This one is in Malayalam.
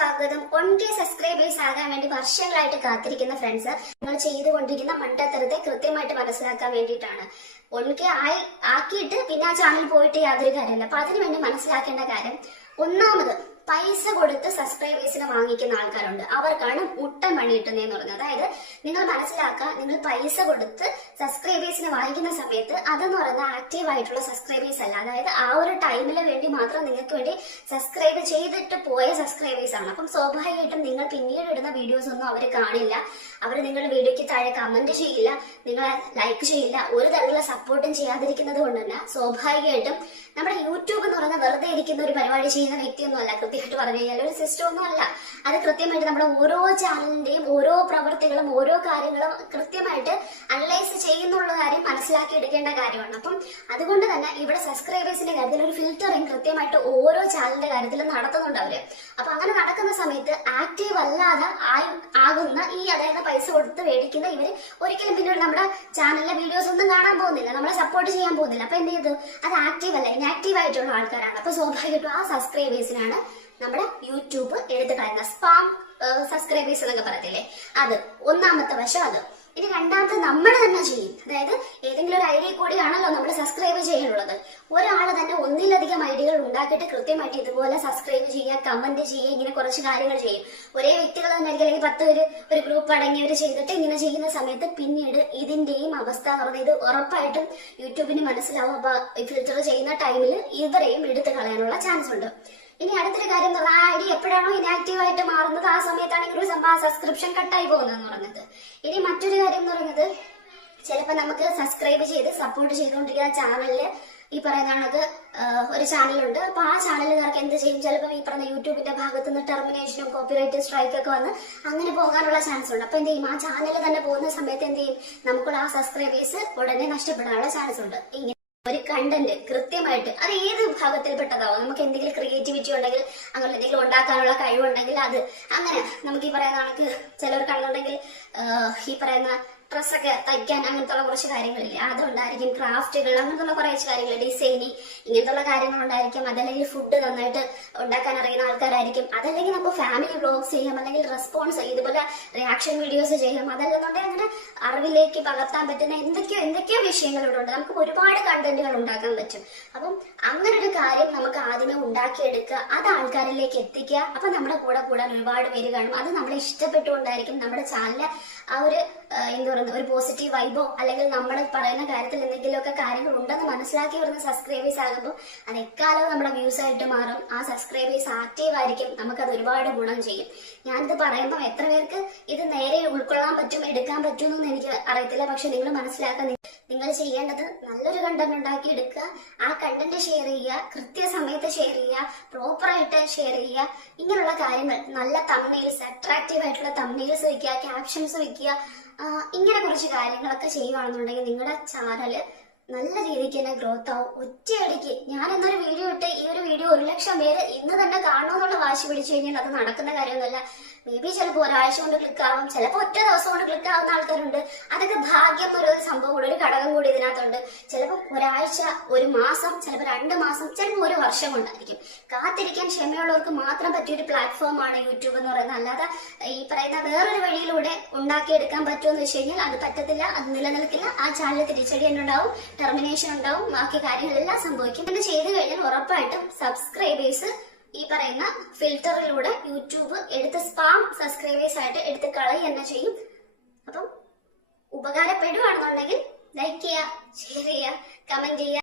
സ്വാഗതം. 1K സബ്സ്ക്രൈബേഴ്സ് ആകാൻ വേണ്ടി വർഷങ്ങളായിട്ട് കാത്തിരിക്കുന്ന ഫ്രണ്ട്സ്, നിങ്ങൾ ചെയ്തുകൊണ്ടിരിക്കുന്ന മണ്ടത്തരത്തെ കൃത്യമായിട്ട് മനസ്സിലാക്കാൻ വേണ്ടിയിട്ടാണ്. 1K ആക്കിയിട്ട് പിന്നെ ആ ചാനൽ പോയിട്ട് യാതൊരു കാര്യമില്ല. അപ്പൊ അതിനു വേണ്ടി മനസ്സിലാക്കേണ്ട കാര്യം, ഒന്നാമത് പൈസ കൊടുത്ത് സബ്സ്ക്രൈബേഴ്സിനെ വാങ്ങിക്കുന്ന ആൾക്കാരുണ്ട്. അവർക്കാണ് മുട്ടൻ പണി കിട്ടുന്നതെന്ന് പറഞ്ഞത്. അതായത് നിങ്ങൾ മനസ്സിലാക്കുക, നിങ്ങൾ പൈസ കൊടുത്ത് സബ്സ്ക്രൈബേഴ്സിനെ വാങ്ങിക്കുന്ന സമയത്ത് അതെന്ന് പറയുന്നത് ആക്റ്റീവ് ആയിട്ടുള്ള സബ്സ്ക്രൈബേഴ്സ് അല്ല. അതായത് ആ ഒരു ടൈമിന് വേണ്ടി മാത്രം നിങ്ങൾക്ക് വേണ്ടി സബ്സ്ക്രൈബ് ചെയ്തിട്ട് പോയ സബ്സ്ക്രൈബേഴ്സ് ആണ്. അപ്പം സ്വാഭാവികമായിട്ടും നിങ്ങൾ പിന്നീട് ഇടുന്ന വീഡിയോസ് ഒന്നും അവർ കാണില്ല. അവർ നിങ്ങളുടെ വീഡിയോയ്ക്ക് താഴെ കമന്റ് ചെയ്യില്ല, നിങ്ങളെ ലൈക്ക് ചെയ്യില്ല. ഒരു തരത്തിലുള്ള സപ്പോർട്ടും ചെയ്യാതിരിക്കുന്നത് കൊണ്ട് തന്നെ സ്വാഭാവികമായിട്ടും നമ്മുടെ യൂട്യൂബ് എന്ന് പറയുന്നത് വെറുതെ ഇരിക്കുന്ന ഒരു പരിപാടി ചെയ്യുന്ന വ്യക്തിയൊന്നും അല്ല. കൃത്യമായിട്ട് പറഞ്ഞു കഴിഞ്ഞാൽ ഒരു സിസ്റ്റം ഒന്നും അല്ല. അത് കൃത്യമായിട്ട് നമ്മുടെ ഓരോ ചാനലിന്റെയും ഓരോ പ്രവർത്തികളും ഓരോ കാര്യങ്ങളും കൃത്യമായിട്ട് അനലൈസ് ചെയ്യുന്നുള്ള കാര്യം മനസ്സിലാക്കി എടുക്കേണ്ട കാര്യമാണ്. അപ്പം അതുകൊണ്ട് തന്നെ ഇവിടെ സബ്സ്ക്രൈബേഴ്സിന്റെ കാര്യത്തിൽ ഒരു ഫിൽറ്ററിങ് കൃത്യമായിട്ട് ഓരോ ചാനലിന്റെ കാര്യത്തിൽ നടത്തുന്നുണ്ട് അവര്. അപ്പൊ അങ്ങനെ നടക്കുന്ന സമയത്ത് ആക്റ്റീവ് അല്ലാതെ ആകുന്ന അതായത് പൈസ കൊടുത്ത് മേടിക്കുന്ന ഇവര് ഒരിക്കലും പിന്നീട് നമ്മുടെ ചാനലിലെ വീഡിയോസ് ഒന്നും കാണാൻ പോകുന്നില്ല, നമ്മളെ സപ്പോർട്ട് ചെയ്യാൻ പോകുന്നില്ല. അപ്പൊ എന്ത് ചെയ്തു, അത് ആക്റ്റീവ് അല്ല, ഇനാക്റ്റീവ് ആയിട്ടുള്ള ആൾക്കാരാണ്. അപ്പൊ സ്വാഭാവികമായിട്ടും ആ സബ്സ്ക്രൈബേഴ്സിനാണ് നമ്മുടെ യൂട്യൂബ് എടുത്ത് കളയുന്ന സ്പാം സബ്സ്ക്രൈബേഴ്സ് എന്നൊക്കെ പറയത്തില്ലേ, അത് ഒന്നാമത്തെ വശം. അത് ഇനി രണ്ടാമത്തെ നമ്മൾ തന്നെ ചെയ്യും. അതായത് ഏതെങ്കിലും ഒരു ഐഡിയ കൂടിയാണല്ലോ നമ്മൾ സബ്സ്ക്രൈബ് ചെയ്യാനുള്ളത്. ഒരാൾ തന്നെ ഒന്നിലധികം ഐഡിയകൾ ഉണ്ടാക്കിയിട്ട് കൃത്യമായിട്ട് ഇതുപോലെ സബ്സ്ക്രൈബ് ചെയ്യുക, കമന്റ് ചെയ്യുക, ഇങ്ങനെ കുറച്ച് കാര്യങ്ങൾ ചെയ്യും. ഒരേ വ്യക്തികൾ തന്നെ അല്ലെങ്കിൽ 10 പേര് ഒരു ഗ്രൂപ്പ് അടങ്ങിയവർ ചെയ്തിട്ട് ഇങ്ങനെ ചെയ്യുന്ന സമയത്ത് പിന്നീട് ഇതിന്റെയും അവസ്ഥ എന്ന് പറഞ്ഞാൽ ഇത് ഉറപ്പായിട്ടും യൂട്യൂബിന് മനസ്സിലാവും. അപ്പൊ ഫിൽറ്റർ ചെയ്യുന്ന ടൈമിൽ ഇവരെയും എടുത്തു കളയാനുള്ള ചാൻസ് ഉണ്ട്. ഇനി അടുത്തൊരു കാര്യം എന്ന് പറഞ്ഞാൽ, ആ ഐഡി എപ്പോഴാണോ ഇനാക്റ്റീവ് ആയിട്ട് മാറുന്നത് ആ സമയത്താണ് ഇങ്ങനെ ഒരു സംഭവം സബ്സ്ക്രിപ്ഷൻ കട്ടായി പോകുന്നതെന്ന് പറയുന്നത്. ഇനി മറ്റൊരു കാര്യം എന്ന് പറയുന്നത്, ചിലപ്പോൾ നമുക്ക് സബ്സ്ക്രൈബ് ചെയ്ത് സപ്പോർട്ട് ചെയ്തുകൊണ്ടിരിക്കുന്ന ചാനലില് ഈ പറയുന്ന കണക്ക് ഒരു ചാനലുണ്ട്. അപ്പൊ ആ ചാനലുകാർക്ക് എന്ത് ചെയ്യും, ചിലപ്പോൾ ഈ പറഞ്ഞ യൂട്യൂബിന്റെ ഭാഗത്ത് നിന്ന് ടെർമിനേഷനും കോപ്പിറൈറ്റ് സ്ട്രൈക്കൊക്കെ വന്ന് അങ്ങനെ പോകാനുള്ള ചാൻസ് ഉണ്ട്. അപ്പൊ എന്ത് ചെയ്യും, ആ ചാനൽ തന്നെ പോകുന്ന സമയത്ത് എന്ത് ചെയ്യും, നമുക്കുള്ള ആ സബ്സ്ക്രൈബേഴ്സ് ഉടനെ നഷ്ടപ്പെടാനുള്ള ചാൻസ് ഉണ്ട്. ഇങ്ങനെ ഒരു കണ്ടന്റ് കൃത്യമായിട്ട് അത് ഏത് വിഭാഗത്തിൽപ്പെട്ടതാവും, നമുക്ക് എന്തെങ്കിലും ക്രിയേറ്റിവിറ്റി ഉണ്ടെങ്കിൽ, അങ്ങനെ എന്തെങ്കിലും ഉണ്ടാക്കാനുള്ള കഴിവുണ്ടെങ്കിൽ അത് അങ്ങനെ നമുക്ക് ഈ പറയുന്ന കണക്ക് ചിലവർക്കാണെന്നുണ്ടെങ്കിൽ ഈ പറയുന്ന ഡ്രസ്സൊക്കെ തയ്ക്കാൻ അങ്ങനത്തെ കുറച്ച് കാര്യങ്ങളില്ലേ, അതുണ്ടായിരിക്കും. ക്രാഫ്റ്റുകൾ അങ്ങനത്തെ കുറച്ച് കാര്യങ്ങൾ, ഡിസൈനിങ് ഇങ്ങനത്തെ കാര്യങ്ങൾ ഉണ്ടായിരിക്കും. അതല്ലെങ്കിൽ ഫുഡ് നന്നായിട്ട് ഉണ്ടാക്കാൻ അറിയുന്ന ആൾക്കാരായിരിക്കും. അതല്ലെങ്കിൽ നമുക്ക് ഫാമിലി വ്ലോഗ്സ് ചെയ്യാം, അല്ലെങ്കിൽ റെസ്പോൺസ് ഇതുപോലെ റിയാക്ഷൻ വീഡിയോസ് ചെയ്യാം. അതല്ലെന്നുണ്ടെങ്കിൽ അങ്ങനെ അറിവിലേക്ക് പകർത്താൻ പറ്റുന്ന എന്തൊക്കെയോ വിഷയങ്ങൾ ഇവിടെ ഉണ്ട്. നമുക്ക് ഒരുപാട് കണ്ടന്റുകൾ ഉണ്ടാക്കാൻ പറ്റും. അപ്പം അങ്ങനെ ഒരു കാര്യം നമുക്ക് ആദ്യമേ ഉണ്ടാക്കിയെടുക്കുക, അത് ആൾക്കാരിലേക്ക് എത്തിക്കുക. അപ്പൊ നമ്മുടെ കൂടെ കൂടാൻ ഒരുപാട് പേര് കാണും. അത് നമ്മളെ ഇഷ്ടപ്പെട്ടുകൊണ്ടായിരിക്കും നമ്മുടെ ചാനലിലെ ആ ഒരു എന്താ പറയുന്നത് ഒരു പോസിറ്റീവ് വൈബോ അല്ലെങ്കിൽ നമ്മൾ പറയുന്ന കാര്യത്തിൽ എന്തെങ്കിലുമൊക്കെ കാര്യങ്ങൾ ഉണ്ടെന്ന് മനസ്സിലാക്കി വരുന്ന സബ്സ്ക്രൈബേഴ്സ് ആകുമ്പോൾ അത് എക്കാലവും നമ്മുടെ വ്യൂസ് ആയിട്ട് മാറും. ആ സബ്സ്ക്രൈബേഴ്സ് ആക്റ്റീവ് ആയിരിക്കും, നമുക്കത് ഒരുപാട് ഗുണം ചെയ്യും. ഞാനിത് പറയുമ്പോൾ എത്ര പേർക്ക് ഇത് നേരെ ഉൾക്കൊള്ളാൻ പറ്റും, എടുക്കാൻ പറ്റുമെന്നൊന്നും എനിക്ക് അറിയത്തില്ല. പക്ഷെ നിങ്ങൾ മനസ്സിലാക്കാൻ, നിങ്ങൾ ചെയ്യേണ്ടത് നല്ലൊരു കണ്ടന്റ് ഉണ്ടാക്കി എടുക്കുക, ആ കണ്ടന്റ് ഷെയർ ചെയ്യുക, കൃത്യസമയത്ത് ഷെയർ ചെയ്യുക, പ്രോപ്പറായിട്ട് ഷെയർ ചെയ്യുക. ഇങ്ങനെയുള്ള കാര്യങ്ങൾ, നല്ല തംബ്നെയിൽസ്, അട്രാക്റ്റീവ് ആയിട്ടുള്ള തംബ്നെയിൽസ് വെക്കുക, ക്യാപ്ഷൻസ് വെക്കുക, ഇങ്ങനെ കുറച്ച് കാര്യങ്ങളൊക്കെ ചെയ്യുകയാണെന്നുണ്ടെങ്കിൽ നിങ്ങളുടെ ചാനല് നല്ല രീതിക്ക് തന്നെ ഗ്രോത്ത് ആവും. ഒറ്റയടിക്ക് ഞാൻ എന്നൊരു വീഡിയോ ഇട്ട് ഈ ഒരു വീഡിയോ 1 ലക്ഷം പേര് ഇന്ന് തന്നെ കാണണമെന്നുള്ള വാശി പിടിച്ചു കഴിഞ്ഞാൽ അത് നടക്കുന്ന കാര്യമൊന്നുമല്ല. മേ ബി ചിലപ്പോൾ ഒരാഴ്ച കൊണ്ട് ക്ലിക്ക് ആവും, ചിലപ്പോൾ ഒറ്റ ദിവസം കൊണ്ട് ക്ലിക്ക് ആവുന്ന ആൾക്കാരുണ്ട്. അതൊക്കെ ഭാഗ്യം എന്നൊരു സംഭവം കൂടി, ഒരു ഘടകം കൂടി ഇതിനകത്തുണ്ട്. ചിലപ്പോൾ ഒരാഴ്ച, 1 മാസം, ചിലപ്പോൾ 2 മാസം, ചിലപ്പോൾ 1 വർഷം കൊണ്ടായിരിക്കും. കാത്തിരിക്കാൻ ക്ഷമയുള്ളവർക്ക് മാത്രം പറ്റിയൊരു പ്ലാറ്റ്ഫോമാണ് യൂട്യൂബ് എന്ന് പറയുന്നത്. അല്ലാതെ ഈ പറയുന്ന വേറൊരു വഴിയിലൂടെ ഉണ്ടാക്കിയെടുക്കാൻ പറ്റുമെന്ന് വെച്ച് കഴിഞ്ഞാൽ അത് പറ്റത്തില്ല, അത് നിലനിൽക്കില്ല. ആ ചാനൽ തിരിച്ചടി ഉണ്ടാവും, ടെർമിനേഷൻ ഉണ്ടാവും, ബാക്കി കാര്യങ്ങളെല്ലാം സംഭവിക്കും. അങ്ങനെ ചെയ്തു കഴിഞ്ഞാൽ ഉറപ്പായിട്ടും സബ്സ്ക്രൈബേഴ്സ് ഈ പറയുന്ന ഫിൽറ്ററിലൂടെ യൂട്യൂബ് എടുത്ത് സ്പാം സബ്സ്ക്രൈബേഴ്സ് ആയിട്ട് എടുത്ത് കളയുക തന്നെ ചെയ്യും. അപ്പം ഉപകാരപ്പെടുകയാണെന്നുണ്ടെങ്കിൽ ലൈക്ക് ചെയ്യുക, ഷെയർ ചെയ്യുക, കമന്റ് ചെയ്യുക.